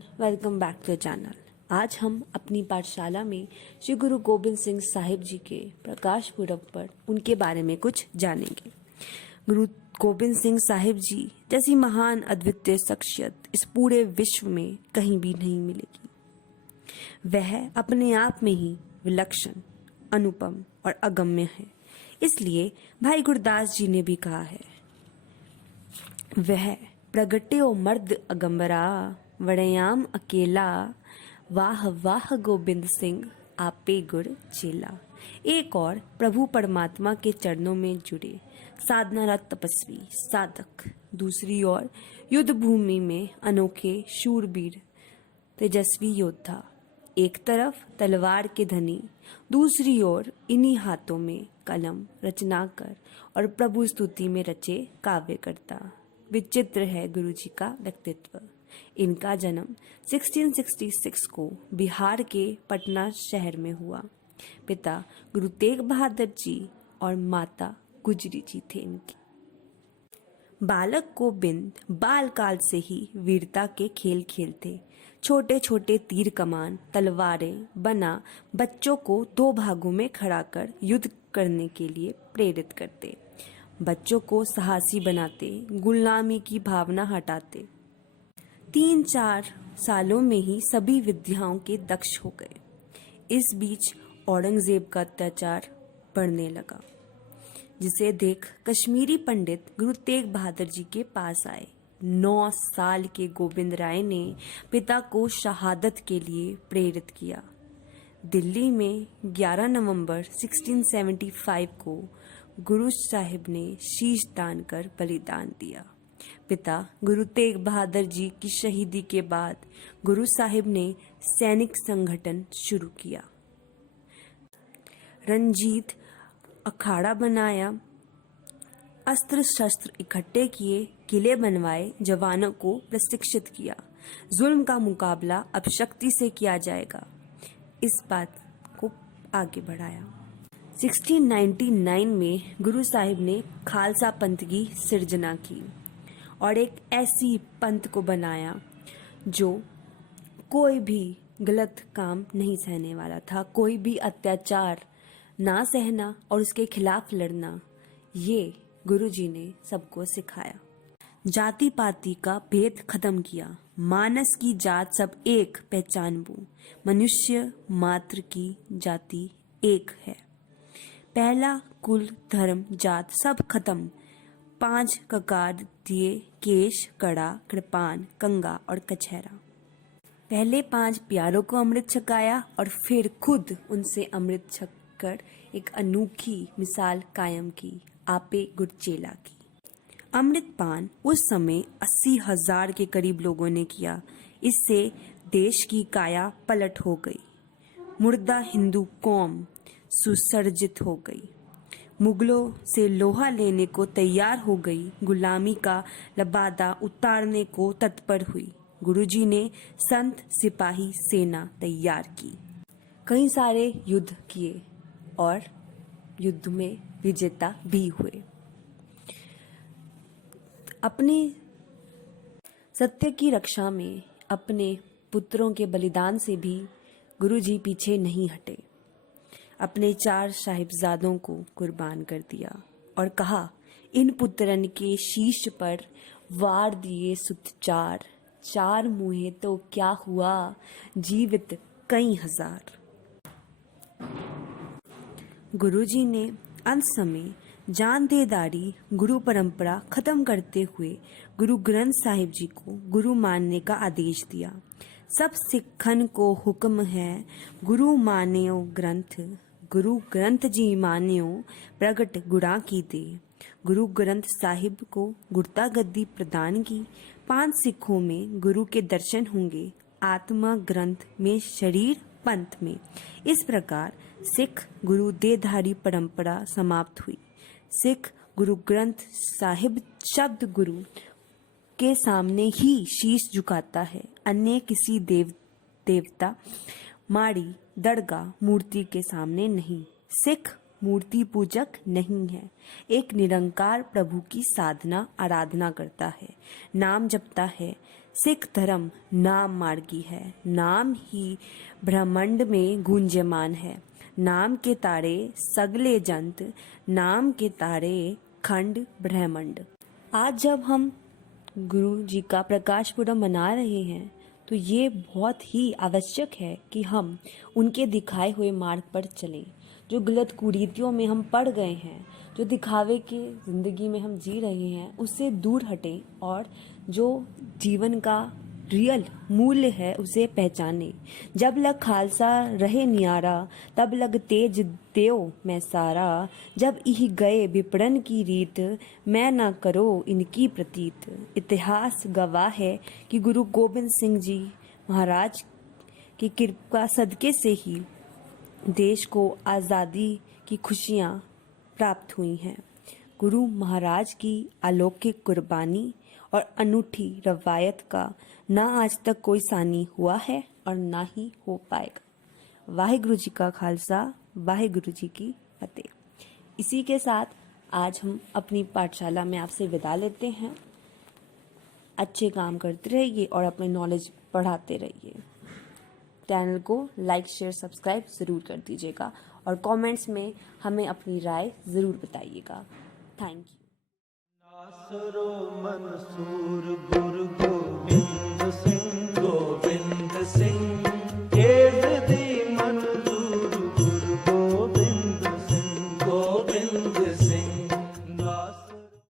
Everyone, welcome back to the channel. आज हम अपनी पाठशाला में श्री गुरु गोबिंद सिंह साहिब जी के प्रकाश पुरब पर उनके बारे में कुछ जानेंगे। गुरु गोबिंद सिंह साहिब जी जैसी महान अद्वितीय शख्सियत इस पूरे विश्व में कहीं भी नहीं मिलेगी। वह अपने आप में ही विलक्षण, अनुपम और अगम्य है। इसलिए भाई गुरदास जी ने भी कहा है, वह प्रगट्यो मर्द अगंबरा वड़याम अकेला, वाह वाह गोबिंद सिंह आपे गुर चेला। एक और प्रभु परमात्मा के चरणों में जुड़े साधनारत तपस्वी साधक, दूसरी ओर युद्ध भूमि में अनोखे शूरवीर तेजस्वी योद्धा। एक तरफ तलवार के धनी, दूसरी ओर इन्हीं हाथों में कलम रचनाकर और प्रभु स्तुति में रचे काव्य करता। विचित्र है गुरु जी का व्यक्तित्व। इनका जन्म 1666 को बिहार के पटना शहर में हुआ। पिता गुरु तेग बहादुर जी और माता गुजरी जी थे इनके। बालक गोबिंद बाल काल से ही वीरता के खेल खेलते। छोटे छोटे तीर कमान तलवारें बना बच्चों को दो भागों में खड़ा कर युद्ध करने के लिए प्रेरित करते। बच्चों को साहसी बनाते, गुलामी की भावना हटाते। 3-4 सालों में ही सभी विद्याओं के दक्ष हो गए। इस बीच औरंगजेब का अत्याचार बढ़ने लगा, जिसे देख कश्मीरी पंडित गुरु तेग बहादुर जी के पास आए। 9 साल के गोविंद राय ने पिता को शहादत के लिए प्रेरित किया। दिल्ली में 11 नवंबर 1675 को गुरु साहिब ने शीश दान कर बलिदान दिया। पिता गुरु तेग बहादुर जी की शहीदी के बाद गुरु साहिब ने सैनिक संगठन शुरू किया। रंजीत अखाड़ा बनाया, अस्त्र शस्त्र इकट्ठे किए, किले बनवाए, जवानों को प्रशिक्षित किया। जुल्म का मुकाबला अब शक्ति से किया जाएगा, इस बात को आगे बढ़ाया। 1699 में गुरु साहिब ने खालसा पंथ की सृजना की और एक ऐसी पंथ को बनाया जो कोई भी गलत काम नहीं सहने वाला था। कोई भी अत्याचार ना सहना और उसके खिलाफ लड़ना, ये गुरु जी ने सबको सिखाया। जाति पाति का भेद खत्म किया, मानस की जात सब एक पहचानबू, मनुष्य मात्र की जाति एक है। पहला कुल धर्म जात सब खत्म, 5 ककार दिए, केश कड़ा कृपान कंगा और कछहरा। पहले 5 प्यारों को अमृत छकाया और फिर खुद उनसे अमृत छककर एक अनोखी मिसाल कायम की, आपे गुरचेला की। अमृत पान उस समय 80,000 के करीब लोगों ने किया। इससे देश की काया पलट हो गई। मुर्दा हिंदू कौम सुसर्जित हो गई। मुगलों से लोहा लेने को तैयार हो गई। गुलामी का लबादा उतारने को तत्पर हुई। गुरुजी ने संत सिपाही सेना तैयार की। कई सारे युद्ध किए और युद्ध में विजेता भी हुए। अपने सत्य की रक्षा में अपने पुत्रों के बलिदान से भी गुरुजी पीछे नहीं हटे। अपने 4 साहिबजादों को कुर्बान कर दिया और कहा, इन पुत्रन के शीश पर वार दिए सुत 4 मुहे तो क्या हुआ, जीवित कई हजार। गुरुजी ने अंत समय जान देदारी गुरु परंपरा खत्म करते हुए गुरु ग्रंथ साहिब जी को गुरु मानने का आदेश दिया। सब सिखन को हुक्म है, गुरु मान्यो ग्रंथ, गुरु ग्रंथ जी मान्यो प्रगट गुणा की दे। गुरु ग्रंथ साहिब को गुरता गद्दी प्रदान की। 5 सिखों में गुरु के दर्शन होंगे, आत्मा ग्रंथ में, शरीर पंथ में। इस प्रकार सिख गुरु देहधारी परंपरा समाप्त हुई। सिख गुरु ग्रंथ साहिब शब्द गुरु के सामने ही शीश झुकाता है, अन्य किसी देवता माड़ी दरगाह मूर्ति के सामने नहीं। सिख मूर्ति पूजक नहीं है, एक निरंकार प्रभु की साधना आराधना करता है, नाम जपता है, सिख धर्म नाम मार्गी है, नाम ही ब्रह्मांड में गूंजमान है। नाम के तारे सगले जंत, नाम के तारे खंड ब्रह्मांड। आज जब हम गुरु जी का प्रकाश पुरब मना रहे हैं तो ये बहुत ही आवश्यक है कि हम उनके दिखाए हुए मार्ग पर चलें। जो गलत कुरीतियों में हम पड़ गए हैं, जो दिखावे की जिंदगी में हम जी रहे हैं, उससे दूर हटें और जो जीवन का रियल मूल्य है उसे पहचाने। जब लग खालसा रहे नियारा, तब लग तेज देव मैं सारा। जब इह गए विपणन की रीत, मैं न करो इनकी प्रतीत। इतिहास गवाह है कि गुरु गोबिंद सिंह जी महाराज की कृपा सदके से ही देश को आज़ादी की खुशियाँ प्राप्त हुई हैं। गुरु महाराज की अलौकिक कुर्बानी और अनूठी रवायत का ना आज तक कोई सानी हुआ है और ना ही हो पाएगा। वाहिगुरु जी का खालसा, वाहिगुरु जी की फतेह। इसी के साथ आज हम अपनी पाठशाला में आपसे विदा लेते हैं। अच्छे काम करते रहिए और अपने नॉलेज बढ़ाते रहिए। चैनल को लाइक शेयर सब्सक्राइब ज़रूर कर दीजिएगा और कमेंट्स में हमें अपनी राय ज़रूर बताइएगा। Thank you.